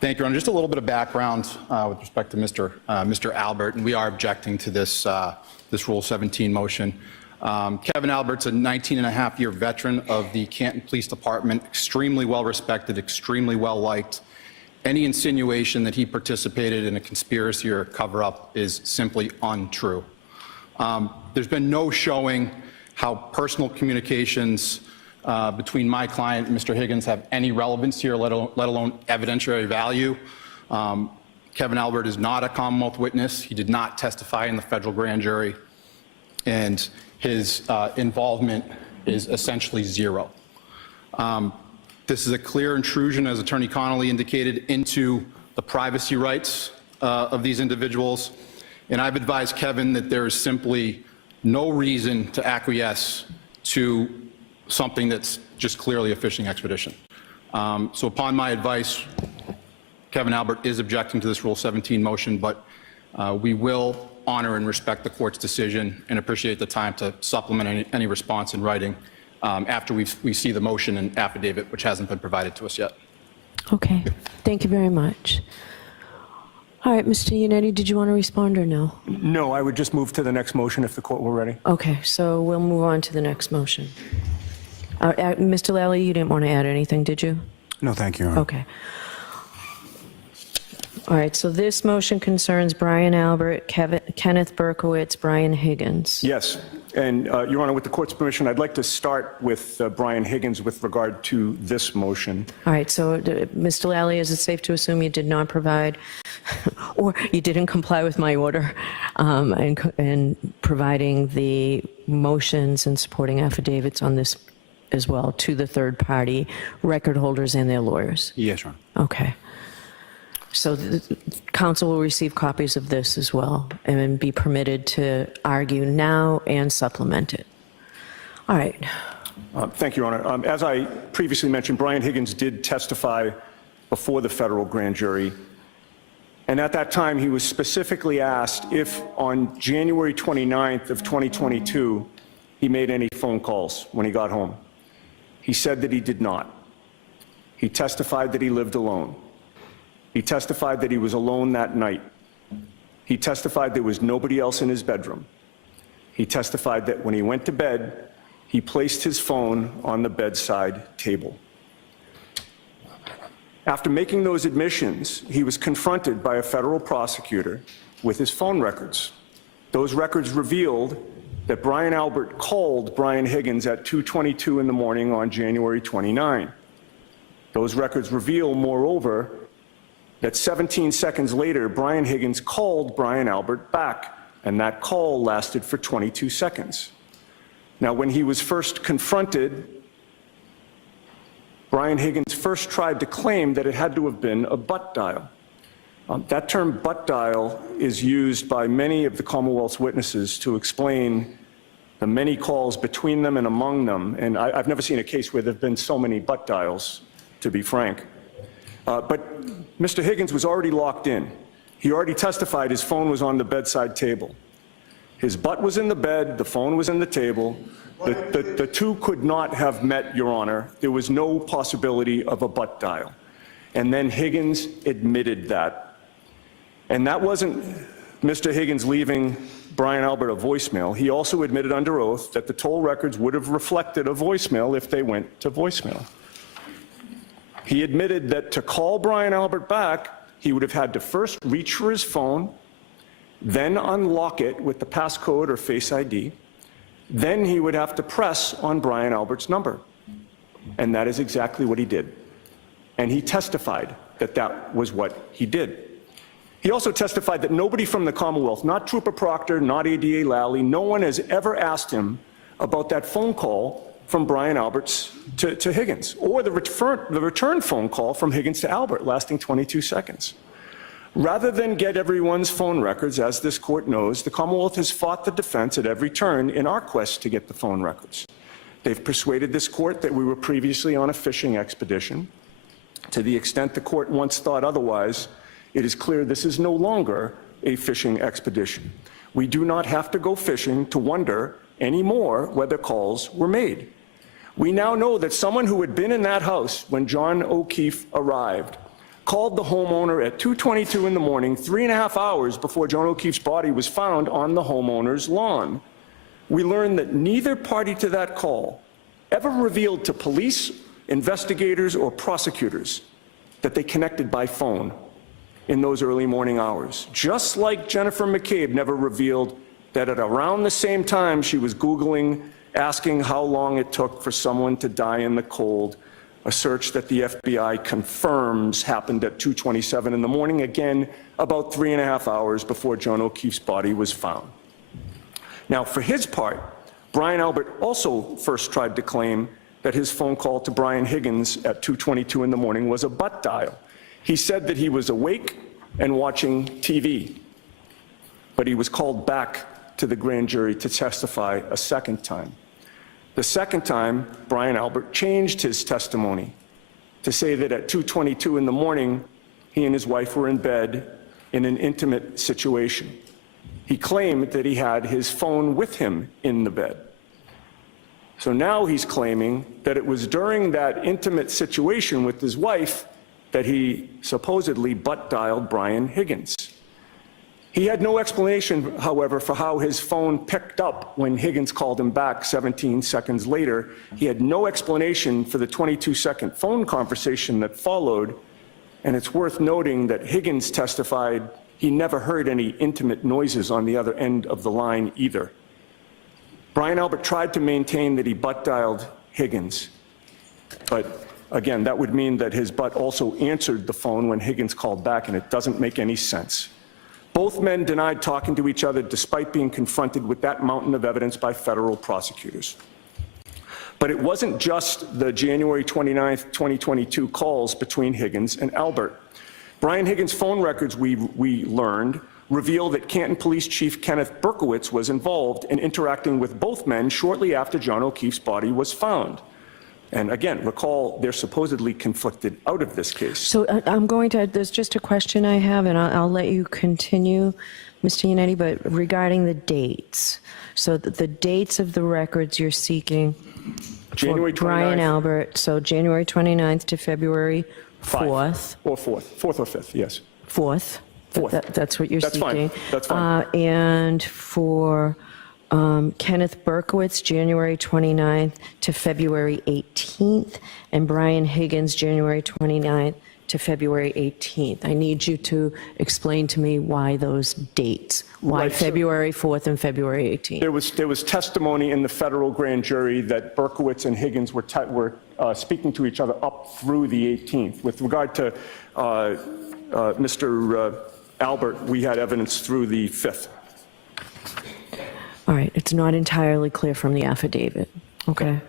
Thank you, Your Honor. Just a little bit of background with respect to Mr. Albert, and we are objecting to this Rule 17 motion. Kevin Albert's a 19-and-a-half-year veteran of the Canton Police Department, extremely well-respected, extremely well-liked. Any insinuation that he participated in a conspiracy or a cover-up is simply untrue. There's been no showing how personal communications between my client and Mr. Higgins have any relevance here, let alone evidentiary value. Kevin Albert is not a Commonwealth witness. He did not testify in the federal grand jury, and his involvement is essentially zero. This is a clear intrusion, as Attorney Connolly indicated, into the privacy rights of these individuals, and I've advised Kevin that there is simply no reason to acquiesce to something that's just clearly a fishing expedition. So upon my advice, Kevin Albert is objecting to this Rule 17 motion, but we will honor and respect the court's decision and appreciate the time to supplement any response in writing after we see the motion and affidavit, which hasn't been provided to us yet. Okay, thank you very much. All right, Mr. Yannetti, did you want to respond or no? No, I would just move to the next motion if the court were ready. Okay, so we'll move on to the next motion. Mr. Lally, you didn't want to add anything, did you? No, thank you, Your Honor. Okay. All right, so this motion concerns Brian Albert, Kenneth Berkowitz, Brian Higgins. Yes, and Your Honor, with the court's permission, I'd like to start with Brian Higgins with regard to this motion. All right, so Mr. Lally, is it safe to assume you did not provide or you didn't comply with my order in providing the motions and supporting affidavits on this as well to the third-party record holders and their lawyers? Yes, Your Honor. Okay. So the counsel will receive copies of this as well and be permitted to argue now and supplement it. All right. Thank you, Your Honor. As I previously mentioned, Brian Higgins did testify before the federal grand jury. And at that time, he was specifically asked if on January 29th of 2022, he made any phone calls when he got home. He said that he did not. He testified that he lived alone. He testified that he was alone that night. He testified there was nobody else in his bedroom. He testified that when he went to bed, he placed his phone on the bedside table. After making those admissions, he was confronted by a federal prosecutor with his phone records. Those records revealed that Brian Albert called Brian Higgins at 2:22 in the morning on January 29. Those records reveal, moreover, that 17 seconds later, Brian Higgins called Brian Albert back, and that call lasted for 22 seconds. Now, when he was first confronted, Brian Higgins first tried to claim that it had to have been a butt dial. That term butt dial is used by many of the Commonwealth's witnesses to explain the many calls between them and among them, and I've never seen a case where there have been so many butt dials, to be frank. But Mr. Higgins was already locked in. He already testified his phone was on the bedside table. His butt was in the bed, the phone was in the table. The two could not have met, Your Honor. There was no possibility of a butt dial. And then Higgins admitted that. And that wasn't Mr. Higgins leaving Brian Albert a voicemail. He also admitted under oath that the toll records would have reflected a voicemail if they went to voicemail. He admitted that to call Brian Albert back, he would have had to first reach for his phone, then unlock it with the passcode or Face ID. Then he would have to press on Brian Albert's number. And that is exactly what he did. And he testified that that was what he did. He also testified that nobody from the Commonwealth, not Trooper Proctor, not ADA Lally, no one has ever asked him about that phone call from Brian Alberts to Higgins, or the return phone call from Higgins to Albert lasting 22 seconds. Rather than get everyone's phone records, as this court knows, the Commonwealth has fought the defense at every turn in our quest to get the phone records. They've persuaded this court that we were previously on a fishing expedition. To the extent the court once thought otherwise, it is clear this is no longer a fishing expedition. We do not have to go fishing to wonder anymore whether calls were made. We now know that someone who had been in that house when John O'Keefe arrived called the homeowner at 2:22 in the morning, 3.5 hours before Joan O'Keefe's body was found on the homeowner's lawn. We learned that neither party to that call ever revealed to police, investigators, or prosecutors that they connected by phone in those early morning hours. Just like Jennifer McCabe never revealed that at around the same time she was Googling, asking how long it took for someone to die in the cold, a search that the FBI confirms happened at 2:27 in the morning, again, about 3.5 hours before Joan O'Keefe's body was found. Now, for his part, Brian Albert also first tried to claim that his phone call to Brian Higgins at 2:22 in the morning was a butt dial. He said that he was awake and watching TV, but he was called back to the grand jury to testify a second time. The second time, Brian Albert changed his testimony to say that at 2:22 in the morning, he and his wife were in bed in an intimate situation. He claimed that he had his phone with him in the bed. So now he's claiming that it was during that intimate situation with his wife that he supposedly butt-dialed Brian Higgins. He had no explanation, however, for how his phone picked up when Higgins called him back 17 seconds later. He had no explanation for the 22-second phone conversation that followed, and it's worth noting that Higgins testified he never heard any intimate noises on the other end of the line either. Brian Albert tried to maintain that he butt-dialed Higgins, but again, that would mean that his butt also answered the phone when Higgins called back, and it doesn't make any sense. Both men denied talking to each other despite being confronted with that mountain of evidence by federal prosecutors. But it wasn't just the January 29, 2022 calls between Higgins and Albert. Brian Higgins' phone records, we learned, reveal that Canton Police Chief Kenneth Berkowitz was involved in interacting with both men shortly after John O'Keefe's body was found. And again, recall, they're supposedly conflicted out of this case. So I'm going to, there's just a question I have, and I'll let you continue, Mr. Yannetti, but regarding the dates. So the dates of the records you're seeking January for Brian 29th. Albert, so January 29th to February 4th. Or 4th or 5th, yes. 4th. Fourth. That's what you're That's seeking. fine. That's fine. And for Kenneth Berkowitz, January 29th to February 18th, and Brian Higgins, January 29th to February 18th. I need you to explain to me why those dates, why Right, so- February 4th and February 18th. There was testimony in the federal grand jury that Berkowitz and Higgins were speaking to each other up through the 18th. With regard to Mr. Albert, we had evidence through the 5th. All right, it's not entirely clear from the affidavit, okay?